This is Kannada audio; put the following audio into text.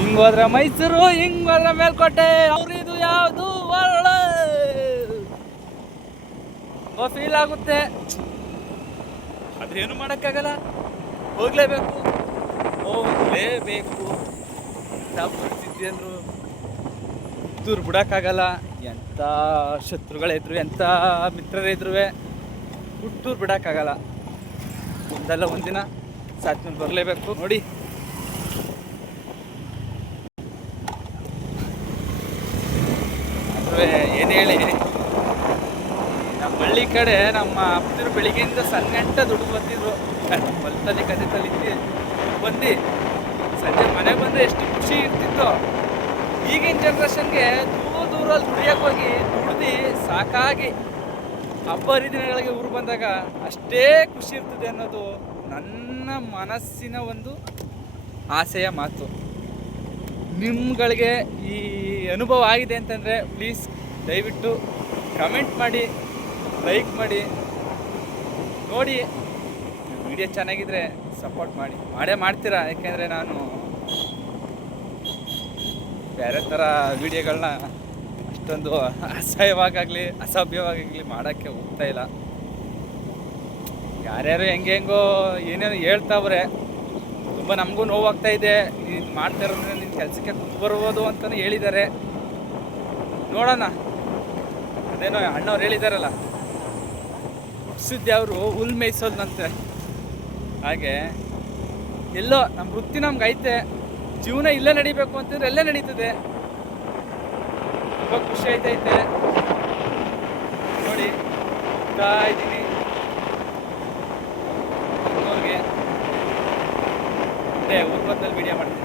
ಹಿಂಗ್ ಹೋದ್ರೆ ಮೈಸೂರು, ಹಿಂಗ್ ಹೋದ್ರೆ ಮೇಲ್ಕೋಟೆ, ಅವ್ರಿದು ಯಾವುದು ಒಳ್ಳೆ ಫೀಲ್ ಆಗುತ್ತೆ. ಅದೇನು ಮಾಡೋಕ್ಕಾಗಲ್ಲ, ಹೋಗ್ಲೇಬೇಕು ಅಂತ ಪರಿಸ್ಥಿತಿ ಅಂದರು ದೂರ ಬಿಡೋಕ್ಕಾಗಲ್ಲ. ಎಂಥ ಶತ್ರುಗಳಿದ್ರು, ಎಂಥ ಮಿತ್ರರಿದ್ರು ಹುಟ್ಟೂರು ಬಿಡೋಕ್ಕಾಗಲ್ಲ. ಒಂದಲ್ಲ ಒಂದಿನ ಸಾತ್ಮೇಲೆ ಬರಲೇಬೇಕು. ನೋಡಿ ಅಂದರೆ ಏನು ಹೇಳಿ, ನಮ್ಮ ಹಳ್ಳಿ ಕಡೆ ನಮ್ಮ ಅಪ್ಪದಿರು ಬೆಳಿಗ್ಗೆಯಿಂದ ಸಣ್ಣಂಟ ದುಡ್ಡು ಬಂದಿದ್ರು. ಹೊಲ್ತಲ್ಲಿ ಕದಿತಲ್ಲಿ ಬಂದು ಸಂಜೆ ಮನೆಗೆ ಬಂದರೆ ಎಷ್ಟು ಖುಷಿ ಇರ್ತಿತ್ತು. ಈಗಿನ ಜನ್ರೇಷನ್ಗೆ ದೂರಲ್ಲಿ ದುಡಿಯೋಕೆ ಹೋಗಿ ದುಡ್ದು ಸಾಕಾಗಿ ಹಬ್ಬ ಹರಿದಿನಗಳಿಗೆ ಊರು ಬಂದಾಗ ಅಷ್ಟೇ ಖುಷಿ ಇರ್ತದೆ ಅನ್ನೋದು ನನ್ನ ಮನಸ್ಸಿನ ಒಂದು ಆಸೆಯ ಮಾತು. ನಿಮ್ಗಳಿಗೆ ಈ ಅನುಭವ ಆಗಿದೆ ಅಂತಂದರೆ ಪ್ಲೀಸ್ ದಯವಿಟ್ಟು ಕಮೆಂಟ್ ಮಾಡಿ, ಲೈಕ್ ಮಾಡಿ. ನೋಡಿ ವಿಡಿಯೋ ಚೆನ್ನಾಗಿದ್ರೆ ಸಪೋರ್ಟ್ ಮಾಡೇ ಮಾಡ್ತೀರಾ. ಯಾಕೆಂದರೆ ನಾನು ಬೇರೆ ಥರ ವಿಡಿಯೋಗಳನ್ನ ಅಷ್ಟೊಂದು ಅಸಭ್ಯವಾಗಲಿ ಮಾಡೋಕ್ಕೆ ಹೋಗ್ತಾ ಇಲ್ಲ. ಯಾರ್ಯಾರು ಹೆಂಗೋ ಏನೇನು ಹೇಳ್ತಾವ್ರೆ, ತುಂಬ ನಮಗೂ ನೋವಾಗ್ತಾ ಇದೆ. ನೀನು ಮಾಡ್ತಾ ಇರೋದ್ರೆ ನಿನ್ನ ಕೆಲಸಕ್ಕೆ ಬರ್ಬೋದು ಅಂತಲೂ ಹೇಳಿದ್ದಾರೆ. ನೋಡೋಣ. ಅದೇನೋ ಅಣ್ಣವ್ರು ಹೇಳಿದಾರಲ್ಲ, ಹುಟ್ಟಿಸಿದ್ದೆ ಅವರು ಹುಲ್ ಮೇಯಿಸೋದಂತೆ. ಹಾಗೆ ಎಲ್ಲೋ ನಮ್ಮ ವೃತ್ತಿ ನಮ್ಗೆ ಐತೆ, ಜೀವನ ಇಲ್ಲೇ ನಡಿಬೇಕು ಅಂತಂದ್ರೆ ಎಲ್ಲೇ ನಡೀತದೆ. ತುಂಬ ಖುಷಿ ಐತೈತೆ ನೋಡಿ. ಇದ್ದೀನಿ ಊರಿಗೆ ಊರ್ ಬಂದಲ್ಲಿ ವಿಡಿಯೋ ಮಾಡ್ತೀನಿ.